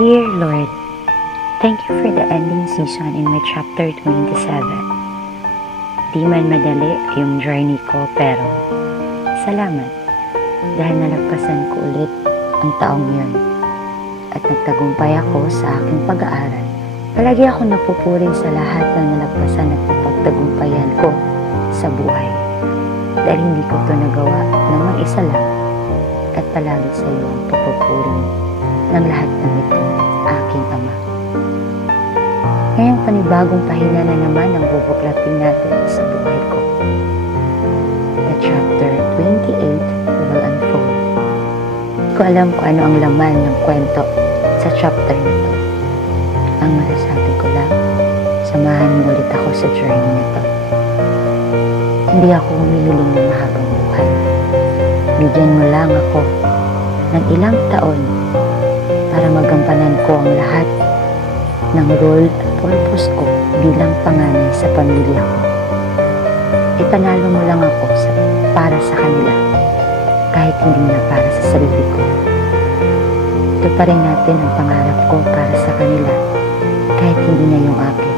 Dear Lord, thank you for the ending season in my chapter 27. Di man madali yung journey ko pero salamat dahil nalagpasan ko ulit ang taong yun at nagtagumpay ako sa aking pag-aaral. Palagi ako napupuri sa lahat ng nalagpasan at napagtagumpayan ko sa buhay dahil hindi ko ito nagawa ng mag-isa lang at palagi sa iyo ang papupuri ng lahat ng ito, aking Ama. Ngayong panibagong pahina na naman ang bubuklatin natin sa buhay ko. The chapter 28 will unfold. Hindi ko alam kung ano ang laman ng kwento sa chapter na to. Ang masasabi ko lang, samahan mo ulit ako sa journey na to. Hindi ako humihiling ng mahabang buhay. Bigyan mo lang ako ng ilang taon para magampanan ko ang lahat ng role at purpose ko bilang panganay sa pamilya ko. Ipanalo mo lang ako para sa kanila, kahit hindi na para sa sarili ko. Ito pa rin natin ang pangarap ko para sa kanila, kahit hindi na yung akin.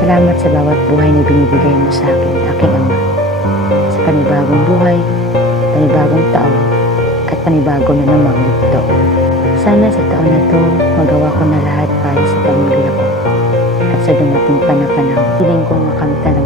Salamat sa bawat buhay na binibigay mo sa akin, aking Ama. Sa panibagong buhay, panibagong taon, at panibago na namang yugto. Sana sa taon na to, magawa ko na lahat para sa pamilya ko. At sa dumating pa na panahon, hiling kong makamtan